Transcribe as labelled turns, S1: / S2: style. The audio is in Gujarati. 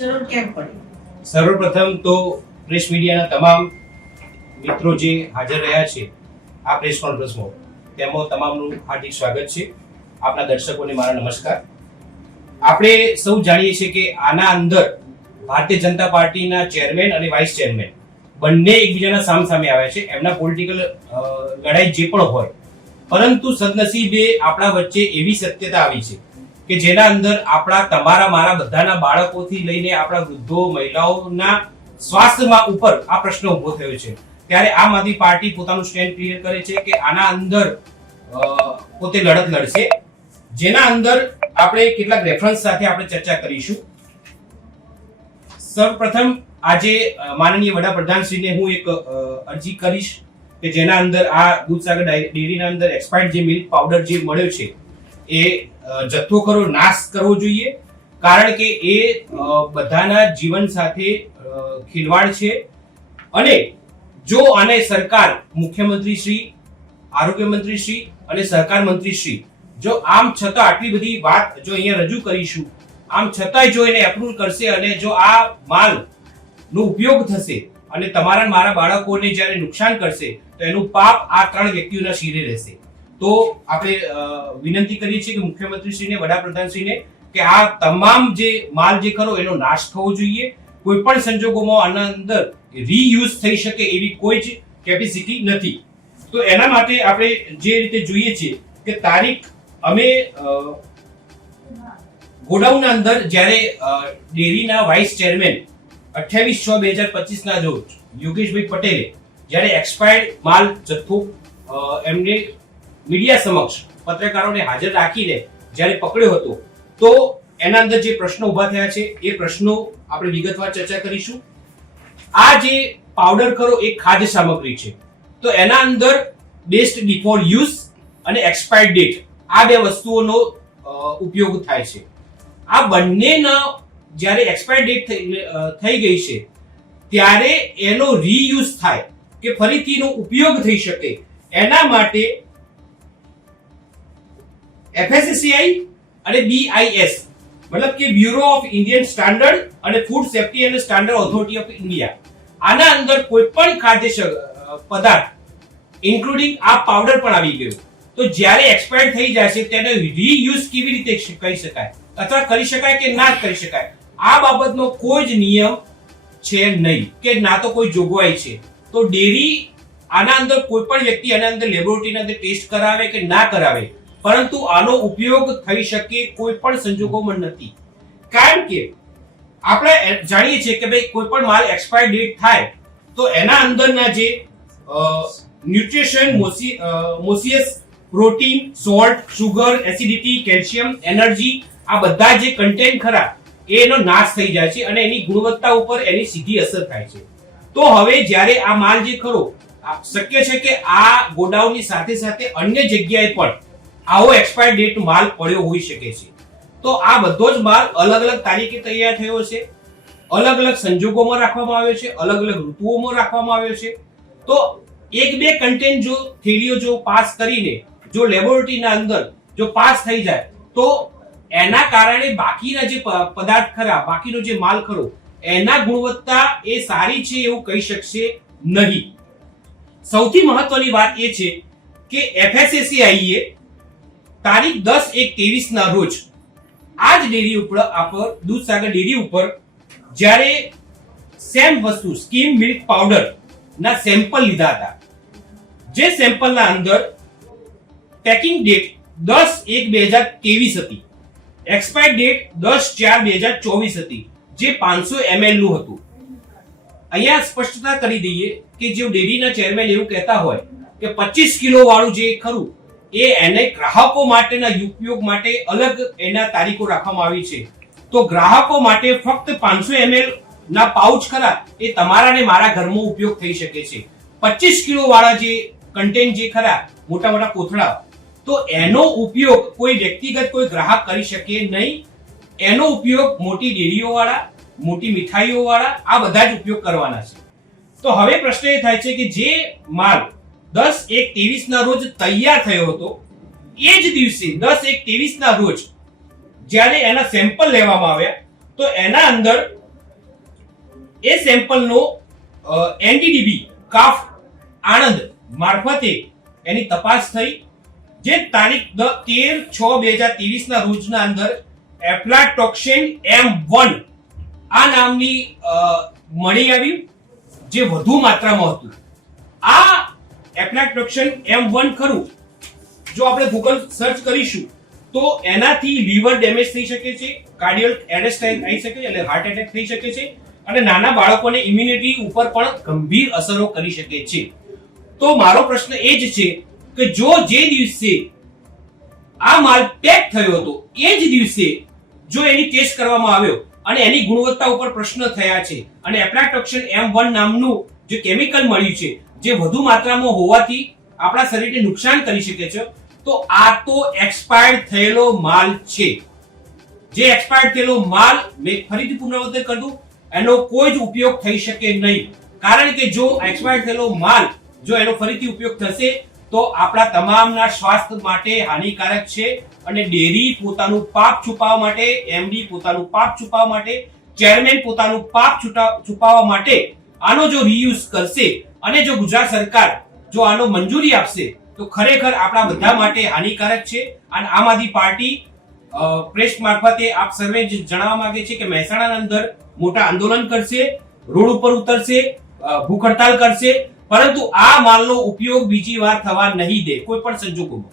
S1: જરૂર કેમ પડી?
S2: સર્વપ્રથમ તો પ્રેસ મીડિયાના તમામ મિત્રો જે હાજર રહ્યા છે, આ પ્રેસ કોન્ફરન્સમાં તેમાં તમામનું હાર્દિક સ્વાગત છે. આપણા દર્શકોને મારા નમસ્કાર. આપણે સૌ જાણીએ છીએ કે આના અંદર ભારતીય જનતા પાર્ટીના ચેરમેન અને વાઇસ ચેરમેન બંને એકબીજાના સામસામે આવ્યા છે. એમના પોલિટિકલ લડાઈ જે પણ હોય. પરંતુ સદનસીબે આપણા વચ્ચે એવી સત્યતા આવી છે કે જેના અંદર આપણા તમારા, મારા બધાના બાળકોથી લઈને આપણા વૃદ્ધો, મહિલાઓના સ્વાસ્થ્યમાં ઉપર આ પ્રશ્ન ઊભો થયો છે. ત્યારે આમ આદમી પાર્ટી પોતાનું સ્ટેન્ડ ક્લિયર કરે છે કે આના અંદર પોતે લડત લડશે. જેના અંદર આપણે કેટલાક રેફરન્સ સાથે આપણે ચર્ચા કરીશું. સૌપ્રથમ આજે માનનીય વડાપ્રધાનશ્રીને હું એક અરજી કરીશ કે જેના અંદર આ દૂધસાગર ડેરીના અંદર એક્સપાયર્ડ જે મિલ્ક પાવડર જે મળ્યો છે એ જથ્થો ખરો નાશ કરવો જોઈએ, કારણ કે એ બધાના જીવન સાથે ખિલવાડ છે. અને જો આને સરકાર મુખ્યમંત્રી શ્રી આરોગ્ય મંત્રી શ્રી અને સહકાર મંત્રી શ્રી જો આમ છતાં આટલી બધી વાત જો અહીંયા રજૂ કરીશું, આમ છતાંય જો એને એપ્રુવ કરશે અને જો આ માલ નો ઉપયોગ થશે અને તમારા મારા બાળકોને જ્યારે નુકસાન કરશે, તો એનું પાપ આ ત્રણ વ્યક્તિઓના શિરે રહેશે. તો આપણે વિનંતી કરીએ છીએ કે મુખ્યમંત્રીશ્રીને, વડાપ્રધાનશ્રીને કે આ તમામ જે માલ જે ખરો એનો નાશ થવો જોઈએ. કોઈ પણ સંજોગોમાં આના અંદર રીયુઝ થઈ શકે એવી કોઈ જ કેપેસિટી નથી. તો એના માટે આપણે જે રીતે જોઈએ છીએ કે તારીખ અમે ગોડાઉન અંદર જ્યારે ડેરીના વાઇસ ચેરમેન અઠ્યાવીસ છ બે હજાર પચીસ ના રોજ યોગેશભાઈ પટેલે જ્યારે એક્સપાયર્ડ માલ જથ્થો એમને મીડિયા સમક્ષ પત્રકારોને હાજર રાખીને જ્યારે પકડ્યો હતો, તો એના અંદર જે પ્રશ્નો ઊભા થયા છે, એ પ્રશ્નો આપણે વિગતવાર ચર્ચા કરીશું. આ જે પાવડર ખરો, એ ખાદ્ય સામગ્રી છે. તો એના અંદર બેસ્ટ બિફોર યુઝ અને એક્સપાયર ડેટ આ બે વસ્તુઓનો ઉપયોગ થાય છે. આ બંનેના જ્યારે એક્સપાયર ડેટ થઈ ગઈ છે, ત્યારે એનો રીયુઝ થાય કે ફરીથી એનો ઉપયોગ થઈ શકે એના માટે એફએસસીઆઈ અને બીઆઈએસ મતલબ કે બ્યુરો ઓફ ઇન્ડિયન સ્ટાન્ડર્ડ અને ફૂડ સેફ્ટી અને સ્ટાન્ડર્ડ ઓથોરિટી ઓફ ઇન્ડિયા આના અંદર કોઈ પણ ખાદ્ય પદાર્થ ઇન્ક્લુડિંગ આ પાવડર પણ આવી ગયો. તો જ્યારે એક્સપાયર થઈ જાય છે તેને રીયુઝ કેવી રીતે કરી શકાય? અથવા કરી શકાય કે ના કરી શકાય? આ બાબતનો કોઈ જ નિયમ છે નહીં, કે ના તો કોઈ જોગવાઈ છે. તો ડેરી આના અંદર કોઈ પણ વ્યક્તિ આના અંદર લેબોરેટરીના અંદર ટેસ્ટ કરાવે કે ના કરાવે પરંતુ આનો ઉપયોગ થઈ શકે કોઈ પણ સંજોગોમાં નથી. કારણ કે આપણે જાણીએ છીએ કે ભાઈ કોઈ પણ માલ એક્સપાયર ડેટ થાય, તો એના અંદરના જે nutrition મોસિયસ, protein salt sugar acidity calcium energy આ બધા જે કન્ટેન્ટ ખરા, એનો નાશ થઈ જાય છે અને એની ગુણવત્તા ઉપર એની સીધી અસર થાય છે. તો હવે જ્યારે આ માલ જે ખરો શક્ય છે કે આ ગોડાઉનની સાથે સાથે અન્ય જગ્યાએ પણ આવો એક્સપાયર ડેટ માલ પડ્યો હોઈ શકે છે. તો આ બધો જ માલ અલગ અલગ તારીખે તૈયાર થયો છે. અલગ અલગ સંજોગોમાં રાખવામાં આવ્યો છે. અલગ અલગ ઋતુઓમાં રાખવામાં આવ્યો છે. તો એક બે કન્ટેન્ટ જો થેલીઓ જો પાસ કરીને, જો લેબોરેટરીના અંદર જો પાસ થઈ જાય, તો એના કારણે બાકીના જે પદાર્થ ખરા, બાકીનો જે માલ ખરો, એના ગુણવત્તા એ સારી છે એવું કહી શકશે નહીં. સૌથી મહત્વની વાત એ છે કે FSSAI એ તારીખ દસ એક ત્રેવીસ ના રોજ આ જ ડેરી ઉપર આપર દૂધસાગર ડેરી ઉપર જ્યારે સેમ વસ્તુ સ્કીમ મિલ્ક પાવડર ના સેમ્પલ લીધા હતા. જે સેમ્પલના અંદર પેકિંગ ડેટ દસ એક બે હજાર ત્રેવીસ હતી. એક્સપાયર ડેટ દસ ચાર બે હજાર ચોવીસ હતી. જે પાંચસો એમએલનું હતું. અહીંયા સ્પષ્ટતા કરી દઈએ કે જે ડેરીના ચેરમેન એવું કહેતા હોય કે પચીસ કિલો વાળું જે ખરું એ એને ગ્રાહકો માટેના ઉપયોગ માટે અલગ એના તારીખો રાખવામાં આવી છે. તો ગ્રાહકો માટે ફક્ત પાંચસો એમએલ ના પાઉચ ખરા, એ તમારા ને મારા ઘરમાં ઉપયોગ થઈ શકે છે. પચીસ કિલો વાળા જે કન્ટેન્ટ જે ખરા, મોટા મોટા કોથળા, તો એનો ઉપયોગ કોઈ વ્યક્તિગત કોઈ ગ્રાહક કરી શકે નહીં. એનો ઉપયોગ મોટી ડેરીઓ વાળા, મોટી મીઠાઈઓ વાળા, આ બધા જ ઉપયોગ કરવાના છે. તો હવે પ્રશ્ન એ થાય છે કે જે માલ દસ એક ત્રેવીસ ના રોજ તૈયાર થયો હતો. એ જ દિવસે દસ એક ત્રેવીસ ના રોજ જ્યારે એના સેમ્પલ લેવામાં આવ્યા, તો એના અંદર એ સેમ્પલનો એનડીડીબી કાફ, આણંદ મારફતે એની તપાસ થઈ. જે તારીખ તેર છ બે હજાર ત્રેવીસ ના રોજના અંદર એપ્લાટોક્સિન એમ વન આ નામની મળી આવ્યું, જે વધુ માત્રામાં હતું. આ એફ્લાટોક્સિન એમ વન ખરું. જો આપણે ગૂગલ સર્ચ કરીશું, તો એનાથી લીવર ડેમેજ થઈ શકે છે કાર્ડિયલ એરેસ્ટ થઈ શકે છે, એટલે હાર્ટ એટેક થઈ શકે છે, અને નાના બાળકોને ઇમ્યુનિટી ઉપર પણ ગંભીર અસરો કરી શકે છે. તો મારો પ્રશ્ન એ જ છે કે જો જે દિવસે આ માલ પેક થયો હતો, એ જ દિવસે જો એની ટેસ્ટ કરવામાં આવ્યો, અને એની ગુણવત્તા ઉપર પ્રશ્ન થયા છે, અને એપ્લાટોક્સિન એમ વન નામનું જે કેમિકલ મળ્યું છે જે વધુ માત્રામાં હોવાથી આપણા શરીરને નુકસાન કરી શકે છે, તો આ તો એક્સપાયર્ડ થયેલો માલ છે. જે એક્સપાયર્ડ થયેલો માલ મેં ફરીથી પુનરાવર્તન કરું એનો કોઈ જ ઉપયોગ થઈ શકે નહીં. કારણ કે જો એક્સપાયર્ડ થયેલો માલ, જો એનો ફરીથી ઉપયોગ થશે, તો આપણા તમામના સ્વાસ્થ્ય માટે હાનિકારક છે અને ડેરી પોતાનું પાપ છુપાવવા માટે, એમડી પોતાનું પાપ છુપાવવા માટે, ચેરમેન પોતાનું પાપ છુપાવવા માટે આનો જો રીયુઝ કરશે અને જો ગુજરાત સરકાર જો આનો મંજૂરી આપશે, તો ખરેખર આપણા બધા માટે હાનિકારક છે. અને આમ આદમી પાર્ટી પ્રેસ મારફતે આપ સર્વે જણાવવા માંગે છે કે મહેસાણાના અંદર મોટા આંદોલન કરશે, રોડ ઉપર ઉતરશે ભૂખ હડતાલ કરશે, પરંતુ આ માલનો ઉપયોગ બીજી વાર થવા નહીં દે, કોઈ પણ સંજોગોમાં.